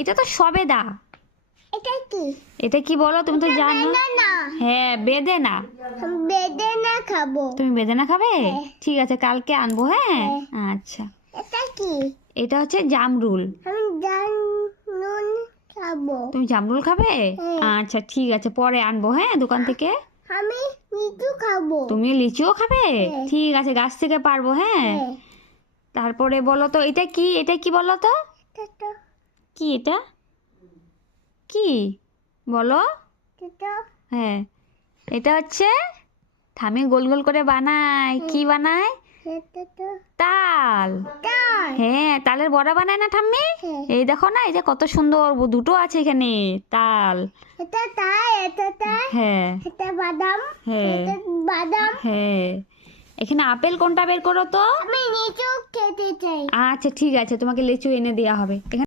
এটা তো সবেদা। এটা কি? এটা কি বলো, তুমি তো জানো। বেদানা। হ্যাঁ, বেদেনা। বেদানা খাবো। তুমি বেদেনা খাবে? হ্যাঁ। ঠিক আছে, কালকে আনবো। হ্যাঁ, আচ্ছা। এটা কি? এটা হচ্ছে জামরুল। আমি জানুন খাবো। তুমি জামরুল খাবে? হ্যাঁ। আচ্ছা, ঠিক আছে, পরে আনবো। হ্যাঁ, দোকান থেকে। আমি লিচু খাবো। তুমি লিচুও খাবে? হ্যাঁ। ঠিক আছে, গাছ থেকে পারবো। হ্যাঁ। হ্যাঁ। তারপরে বলো তো, এটা কি? এটা কি বলো তো? এটা কি এটা? কি বলো? এটা হ্যাঁ, এটা হচ্ছে থামি গোল গোল করে বানায়। কি বানায়? এটা তাল। তাল। হ্যাঁ, তালের বড়া বানায় না ঠাম্মি? হ্যাঁ। এই দেখো না, এই যে কত সুন্দর, দুটো আছে এখানে তাল। এটা তাই, এটা তাই, হ্যাঁ। এটা বাদাম, হ্যাঁ। এটা বাদাম। হ্যাঁ, এখানে আপেল কোনটা বের করো তো। আমি লিচু খেতে চাই। আচ্ছা, ঠিক আছে, তোমাকে লিচু এনে দেওয়া হবে। এখানে